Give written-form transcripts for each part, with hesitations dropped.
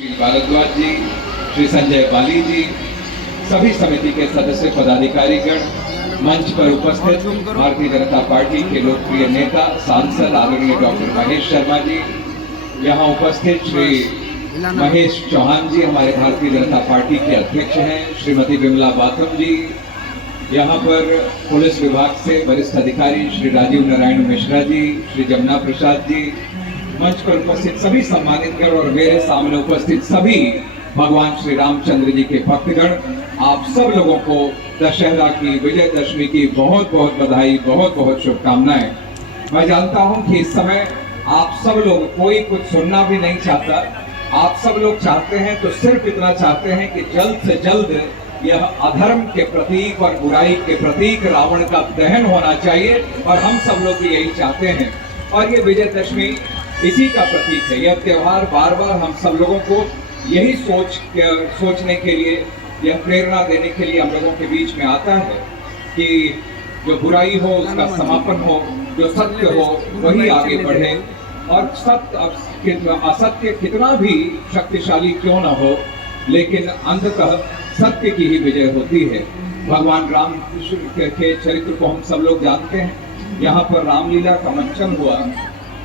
श्री भारद्वाज जी, श्री संजय बाली जी, सभी समिति के सदस्य पदाधिकारीगण, मंच पर उपस्थित भारतीय जनता पार्टी के लोकप्रिय नेता सांसद आदरणीय डॉक्टर महेश शर्मा जी, यहाँ उपस्थित श्री महेश चौहान जी हमारे भारतीय जनता पार्टी के अध्यक्ष हैं, श्रीमती विमला बाथम जी, यहाँ पर पुलिस विभाग से वरिष्ठ अधिकारी श्री राजीव नारायण मिश्रा जी, श्री जमुना प्रसाद जी, मंच पर उपस्थित सभी सम्मानितगण और मेरे सामने उपस्थित सभी भगवान श्री रामचंद्र जी के भक्तगण, आप सब लोगों को दशहरा की, विजयदशमी की बहुत बहुत बधाई, बहुत बहुत शुभकामनाएं। मैं जानता हूं कि इस समय आप सब लोग, कोई कुछ सुनना भी नहीं चाहता, आप सब लोग चाहते हैं तो सिर्फ इतना चाहते हैं कि जल्द से जल्द यह अधर्म के प्रतीक और बुराई के प्रतीक रावण का दहन होना चाहिए, और हम सब लोग भी यही चाहते हैं। और ये विजयदशमी इसी का प्रतीक है। यह त्योहार बार बार हम सब लोगों को यही सोचने के लिए, यह प्रेरणा देने के लिए हम लोगों के बीच में आता है कि जो बुराई हो उसका समापन हो, जो सत्य हो वही आगे बढ़े, और असत्य कितना भी शक्तिशाली क्यों न हो, लेकिन अंततः सत्य की ही विजय होती है। भगवान राम के चरित्र को हम सब लोग जानते हैं। यहाँ पर रामलीला का मंचन हुआ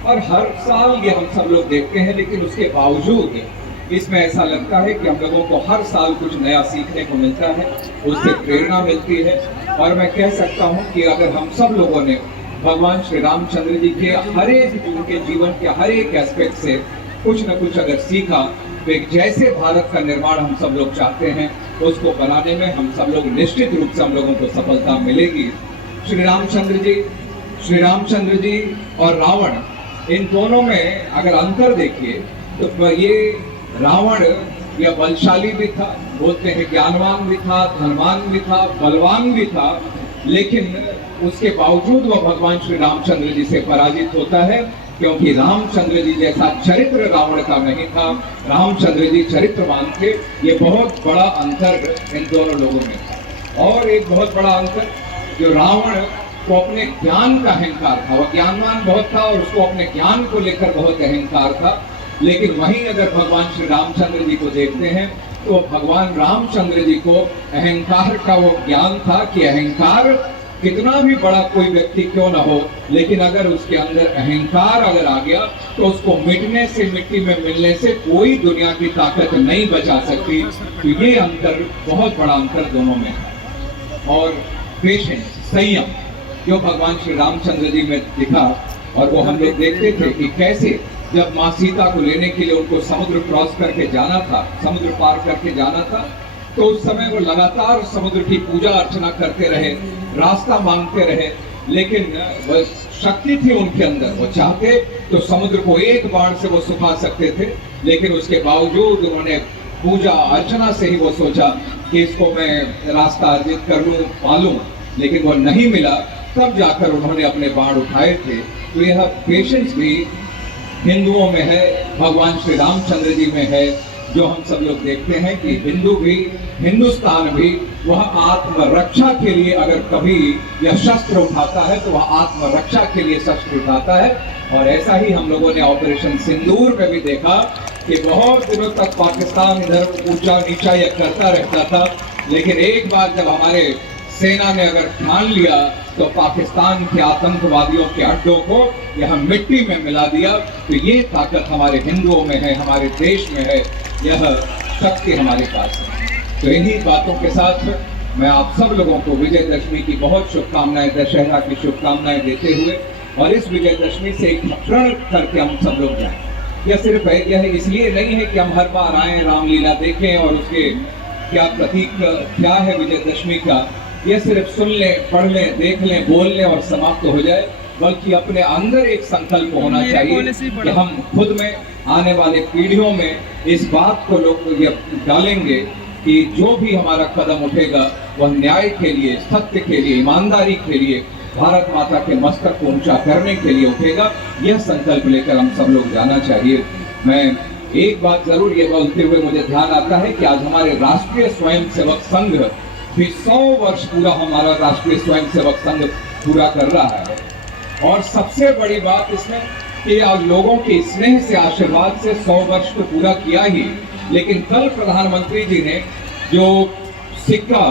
और हर साल ये हम सब लोग देखते हैं, लेकिन उसके बावजूद इसमें ऐसा लगता है कि हम लोगों को हर साल कुछ नया सीखने को मिलता है, उससे प्रेरणा मिलती है। और मैं कह सकता हूँ कि अगर हम सब लोगों ने भगवान श्री रामचंद्र जी के हर एक, उनके जीवन के हर एक एस्पेक्ट से कुछ न कुछ अगर सीखा, तो एक जैसे भारत का निर्माण हम सब लोग चाहते हैं उसको बनाने में हम सब लोग निश्चित रूप से हम लोगों को सफलता मिलेगी। श्री रामचंद्र जी और रावण, इन दोनों में अगर अंतर देखिए तो ये रावण यह बलशाली भी था, बोलते हैं ज्ञानवान भी था, धनवान भी था, बलवान भी था, लेकिन उसके बावजूद वह भगवान श्री रामचंद्र जी से पराजित होता है, क्योंकि रामचंद्र जी जैसा चरित्र रावण का नहीं था। रामचंद्र जी चरित्रवान थे। ये बहुत बड़ा अंतर इन दोनों लोगों में था। और एक बहुत बड़ा अंतर, जो रावण को अपने ज्ञान का अहंकार था, वह ज्ञानवान बहुत था और उसको अपने ज्ञान को लेकर बहुत अहंकार था, लेकिन वहीं अगर भगवान श्री रामचंद्र जी को देखते हैं तो भगवान रामचंद्र जी को अहंकार का वो ज्ञान था कि अहंकार कितना भी बड़ा कोई व्यक्ति क्यों ना हो, लेकिन अगर उसके अंदर अहंकार अगर आ गया तो उसको मिटने से, मिट्टी में मिलने से कोई दुनिया की ताकत नहीं बचा सकती। तो ये अंतर, बहुत बड़ा अंतर दोनों में है। और पेशेंस, संयम, जो भगवान श्री रामचंद्र जी में दिखा, और वो हम लोग देखते थे कि कैसे जब माँ सीता को लेने के लिए उनको समुद्र क्रॉस करके जाना था, समुद्र पार करके जाना था, तो उस समय वो लगातार समुद्र की पूजा अर्चना करते रहे, रास्ता मांगते रहे, लेकिन वह शक्ति थी उनके अंदर, वो चाहते तो समुद्र को एक बाण से वो सुखा सकते थे, लेकिन उसके बावजूद उन्होंने पूजा अर्चना से ही वो सोचा कि इसको मैं रास्ता अर्जित कर लूं, पालूं, लेकिन वो नहीं मिला, तब जाकर उन्होंने अपने बाण उठाए थे। तो यह पेशेंस भी हिंदुओं में है, भगवान श्री रामचंद्र जी में है, जो हम सब लोग देखते हैं कि हिंदुस्तान भी वह आत्मरक्षा के लिए अगर कभी यह शस्त्र उठाता है तो वह आत्मरक्षा के लिए शस्त्र उठाता है। और ऐसा ही हम लोगों ने ऑपरेशन सिंदूर में भी देखा कि बहुत दिनों तक पाकिस्तान इधर ऊंचा नीचा यह करता रहता था, लेकिन एक बार जब हमारे सेना ने अगर ठान लिया तो पाकिस्तान के आतंकवादियों के अड्डों को यहाँ मिट्टी में मिला दिया। तो ये ताकत हमारे हिंदुओं में है, हमारे देश में है, यह शक्ति हमारे पास है। तो इन्हीं बातों के साथ मैं आप सब लोगों को विजयदशमी की बहुत शुभकामनाएं, दशहरा की शुभकामनाएं देते हुए, और इस विजयदशमी से एक प्रण करके हम सब लोग जाएं। यह सिर्फ यह इसलिए नहीं है कि हम हर बार आए, रामलीला देखें और उसके क्या प्रतीक क्या है विजयदशमी का, यह सिर्फ सुन लें, पढ़ लें, देख लें, बोल लें और समाप्त हो जाए, बल्कि अपने अंदर एक संकल्प होना चाहिए कि हम खुद में, आने वाले पीढ़ियों में इस बात को लोग ये डालेंगे कि जो भी हमारा कदम उठेगा वह न्याय के लिए, सत्य के लिए, ईमानदारी के लिए, भारत माता के मस्तक को ऊंचा करने के लिए उठेगा। यह संकल्प लेकर हम सब लोग जाना चाहिए। मैं एक बात जरूर ये बोलते हुए मुझे ध्यान आता है कि आज हमारे राष्ट्रीय स्वयंसेवक संघ भी 100 वर्ष पूरा, हमारा राष्ट्रीय स्वयंसेवक संघ पूरा कर रहा है। और सबसे बड़ी बात इसमें कि आज लोगों के स्नेह से, आशीर्वाद से 100 वर्ष तो पूरा किया ही, लेकिन कल प्रधानमंत्री जी ने जो सिक्का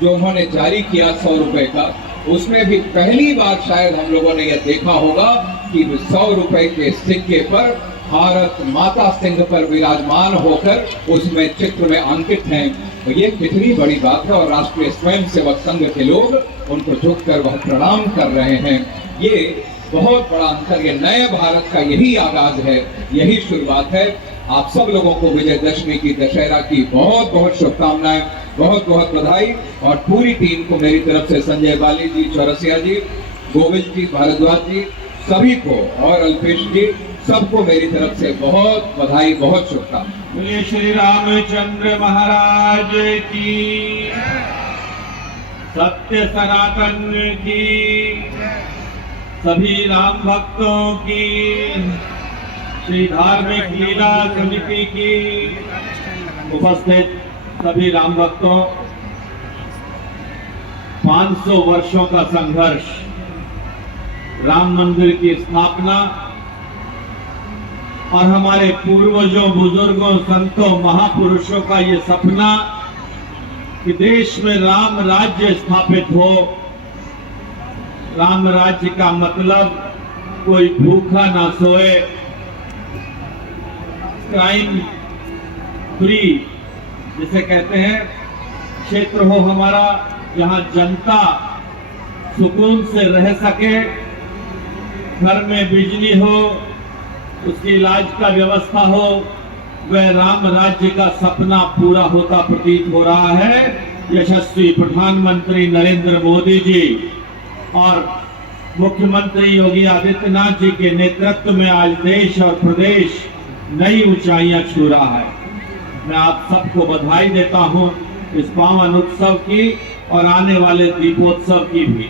जो उन्होंने जारी किया 100 रुपए का, उसमें भी पहली बार शायद हम लोगों ने यह देखा होगा कि 100 रुपए के सिक्के पर भारत माता सिंह पर विराजमान होकर उसमें चित्र में अंकित हैं। तो ये कितनी बड़ी बात है और राष्ट्रीय स्वयंसेवक संघ के लोग उनको झुककर वह प्रणाम कर रहे हैं। ये बहुत बड़ा अंतर, ये नए भारत का यही आगाज है, यही शुरुआत है। आप सब लोगों को विजयदशमी की, दशहरा की बहुत बहुत शुभकामनाएं, बहुत बहुत बधाई। और पूरी टीम को मेरी तरफ से, संजय बाली जी, चौरसिया जी, गोविंद जी, भारद्वाज जी, सभी को और अल्पेश जी, सबको मेरी तरफ से बहुत बधाई, बहुत शुभकामनाएं। बोलिए श्री रामचंद्र महाराज की, सत्य सनातन की, सभी राम भक्तों की, श्री धार्मिक लीला समिति की, उपस्थित सभी राम भक्तों, 500 वर्षों का संघर्ष, राम मंदिर की स्थापना और हमारे पूर्वजों, बुजुर्गों, संतों, महापुरुषों का ये सपना कि देश में राम राज्य स्थापित हो। राम राज्य का मतलब कोई भूखा ना सोए, क्राइम फ्री जिसे कहते हैं क्षेत्र हो हमारा, जहां जनता सुकून से रह सके, घर में बिजली हो, उसकी इलाज का व्यवस्था हो, वह राम राज्य का सपना पूरा होता प्रतीत हो रहा है। यशस्वी प्रधानमंत्री नरेंद्र मोदी जी और मुख्यमंत्री योगी आदित्यनाथ जी के नेतृत्व में आज देश और प्रदेश नई ऊंचाइयां छू रहा है। मैं आप सबको बधाई देता हूं इस पावन उत्सव की और आने वाले दीपोत्सव की भी।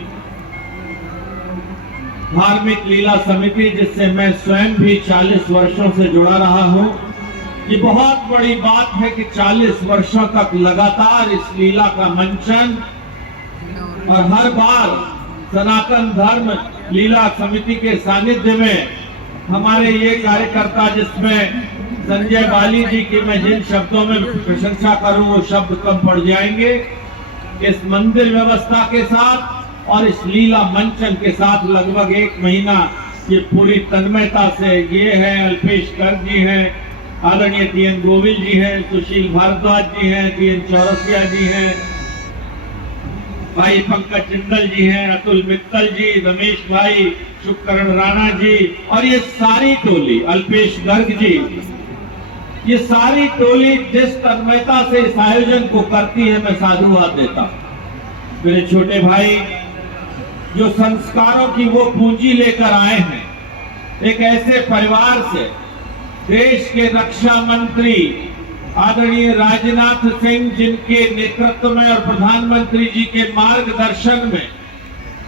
धार्मिक लीला समिति, जिससे मैं स्वयं भी 40 वर्षों से जुड़ा रहा हूं, ये बहुत बड़ी बात है कि 40 वर्षों तक लगातार इस लीला का मंचन, और हर बार सनातन धर्म लीला समिति के सानिध्य में हमारे ये कार्यकर्ता, जिसमें संजय बाली जी की मैं जिन शब्दों में प्रशंसा करूं वो शब्द कम पड़ जाएंगे, इस मंदिर व्यवस्था के साथ और इस लीला मंचन के साथ लगभग 1 महीना ये पूरी तन्मयता से, ये है अल्पेश गर्ग जी हैं, आदरणीय टीएन गोविल जी हैं, सुशील भारद्वाज जी हैं, टीएन चौरसिया जी हैं, भाई पंकज जिंदल जी हैं, अतुल मित्तल जी, रमेश भाई, शुभकरण राणा जी, और ये सारी टोली, अल्पेश गर्ग जी, ये सारी टोली जिस तन्मयता से इस आयोजन को करती है, मैं साधुवाद देता हूं। मेरे छोटे भाई जो संस्कारों की वो पूंजी लेकर आए हैं, एक ऐसे परिवार से, देश के रक्षा मंत्री आदरणीय राजनाथ सिंह, जिनके नेतृत्व में और प्रधानमंत्री जी के मार्गदर्शन में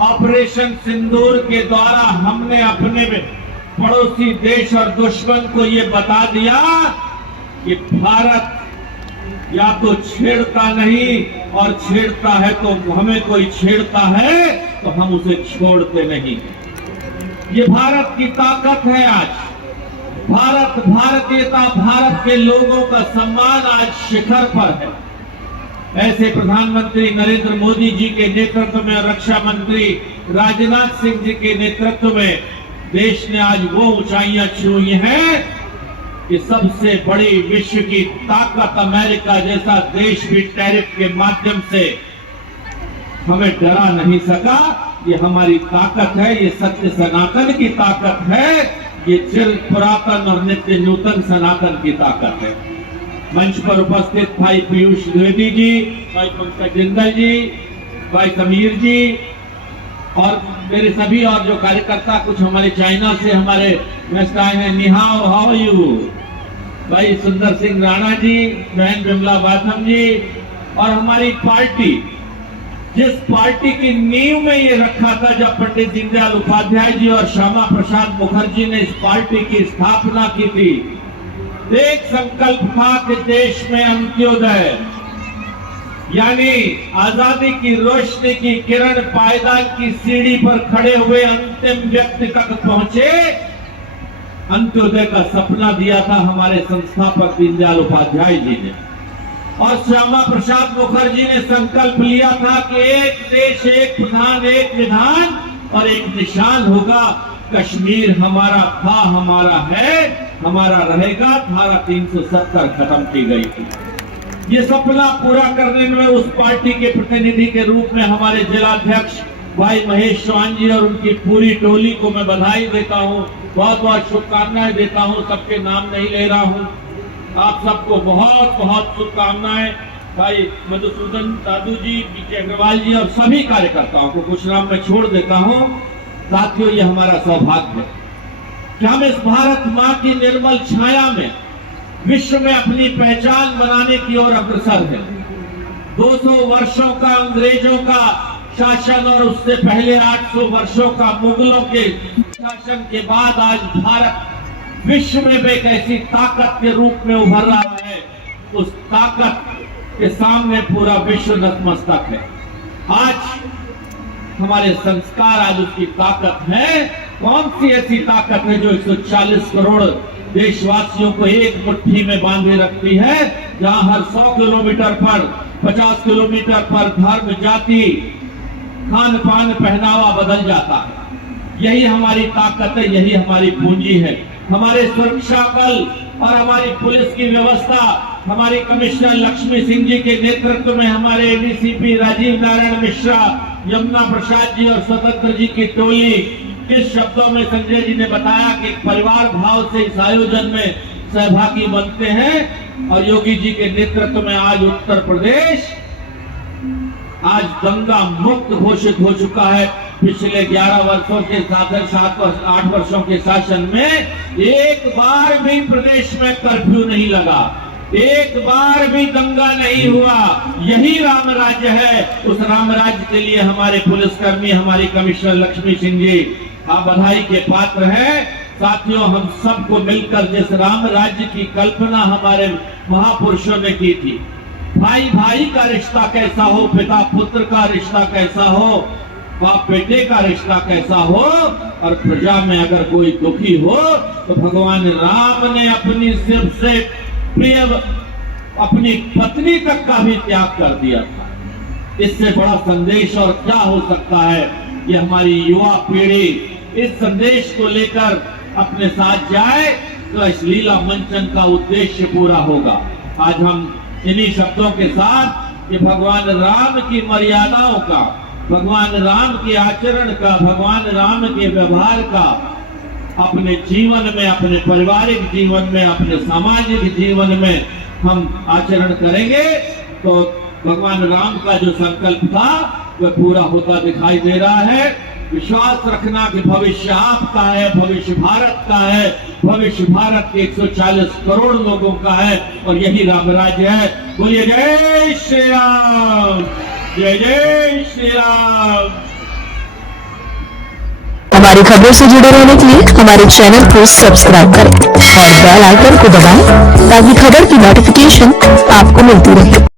ऑपरेशन सिंदूर के द्वारा हमने अपने पड़ोसी देश और दुश्मन को ये बता दिया कि भारत या तो छेड़ता नहीं, और छेड़ता है तो हमें कोई छेड़ता है तो हम उसे छोड़ते नहीं। ये भारत की ताकत है। आज भारत, भारतीयता, भारत के लोगों का सम्मान आज शिखर पर है। ऐसे प्रधानमंत्री नरेंद्र मोदी जी के नेतृत्व में और रक्षा मंत्री राजनाथ सिंह जी के नेतृत्व में देश ने आज वो ऊंचाइयां छुई हैं कि सबसे बड़ी विश्व की ताकत अमेरिका जैसा देश भी टैरिफ के माध्यम से हमें डरा नहीं सका। ये हमारी ताकत है, ये सत्य सनातन की ताकत है, ये चिर पुरातन और नित्य नूतन सनातन की ताकत है। मंच पर उपस्थित भाई पीयूष द्विवेदी जी, भाई पंकज जिंदल जी, भाई समीर जी, और मेरे सभी और जो कार्यकर्ता, कुछ हमारे चाइना से हमारे गेस्ट आए हैं, निहाओ, हाउ यू, भाई सुंदर सिंह राणा जी, बहन विमला बाथम जी, और हमारी पार्टी, जिस पार्टी की नींव में ये रखा था जब पंडित दीनदयाल उपाध्याय जी और श्यामा प्रसाद मुखर्जी ने इस पार्टी की स्थापना की थी। एक संकल्प था कि देश में अंत्योदय, यानी आजादी की रोशनी की किरण पायदान की सीढ़ी पर खड़े हुए अंतिम व्यक्ति तक पहुंचे, अंत्योदय का सपना दिया था हमारे संस्थापक दीनदयाल उपाध्याय जी ने, और श्यामा प्रसाद मुखर्जी ने संकल्प लिया था कि एक देश एक प्रधान एक विधान और एक निशान होगा। कश्मीर हमारा था, हमारा है, हमारा रहेगा। धारा 370 खत्म की गई थी। ये सपना पूरा करने में उस पार्टी के प्रतिनिधि के रूप में हमारे जिलाध्यक्ष भाई महेश चौहान जी और उनकी पूरी टोली को मैं बधाई देता हूँ, बहुत बहुत शुभकामनाएं देता हूँ। सबके नाम नहीं ले रहा हूँ, आप सबको बहुत बहुत शुभकामनाएं। भाई मधुसूदन दादू जी, पीके अग्रवाल जी और सभी कार्यकर्ताओं को कुछ नाम मैं छोड़ देता हूँ। साथियों, ये हमारा सौभाग्य है कि हम इस भारत माँ की निर्मल छाया में विश्व में अपनी पहचान बनाने की ओर अग्रसर है। 200 वर्षों का अंग्रेजों का शासन और उससे पहले 800 वर्षों का मुगलों के शासन के बाद आज भारत विश्व में एक ऐसी ताकत के रूप में उभर रहा है। उस ताकत के सामने पूरा विश्व नतमस्तक है। आज हमारे संस्कार आज उसकी ताकत है। कौन सी ऐसी ताकत है जो 140 करोड़ देशवासियों को एक मुट्ठी में बांधे रखती है, जहां हर 100 किलोमीटर पर 50 किलोमीटर पर धर्म, जाति, खान पान, पहनावा बदल जाता है। यही हमारी ताकत है, यही हमारी पूंजी है। हमारे सुरक्षा बल और हमारी पुलिस की व्यवस्था, हमारी कमिश्नर लक्ष्मी सिंह जी के नेतृत्व में हमारे एडीसीपी राजीव नारायण मिश्रा, यमुना प्रसाद जी और स्वतंत्र जी की टोली, किस शब्दों में संजय जी ने बताया कि परिवार भाव से इस आयोजन में सहभागी बनते हैं। और योगी जी के नेतृत्व में आज उत्तर प्रदेश आज दंगा मुक्त घोषित हो चुका है। पिछले 11 वर्षों के 8 वर्षों के शासन में एक बार भी प्रदेश में कर्फ्यू नहीं लगा, एक बार भी दंगा नहीं हुआ। यही राम राज्य है। उस राम राज्य के लिए हमारे पुलिसकर्मी, हमारी कमिश्नर लक्ष्मी सिंह जी आप बधाई के पात्र हैं। साथियों, हम सबको मिलकर जिस राम राज्य की कल्पना हमारे महापुरुषों ने की थी, भाई भाई का रिश्ता कैसा हो, पिता पुत्र का रिश्ता कैसा हो, बाप बेटे का रिश्ता कैसा हो, और प्रजा में अगर कोई दुखी हो तो भगवान राम ने अपनी सिर से प्रिय अपनी पत्नी तक का भी त्याग कर दिया था। इससे बड़ा संदेश और क्या हो सकता है। ये हमारी युवा पीढ़ी इस संदेश को लेकर अपने साथ जाए तो इस लीला मंचन का उद्देश्य पूरा होगा। आज हम इन्हीं शब्दों के साथ कि भगवान राम की मर्यादाओं का, भगवान राम के आचरण का, भगवान राम के व्यवहार का अपने जीवन में, अपने पारिवारिक जीवन में, अपने सामाजिक जीवन में हम आचरण करेंगे तो भगवान राम का जो संकल्प था वह पूरा होता दिखाई दे रहा है। विश्वास रखना कि भविष्य आपका है, भविष्य भारत का है, भविष्य भारत के 140 करोड़ लोगों का है, और यही राम राज्य है। बोलिए जय श्री राम, जय जय श्री राम। हमारी खबरों से जुड़े रहने के लिए हमारे चैनल को सब्सक्राइब करें और बेल आइकन को दबाएं ताकि खबर की नोटिफिकेशन आपको मिलती रहे।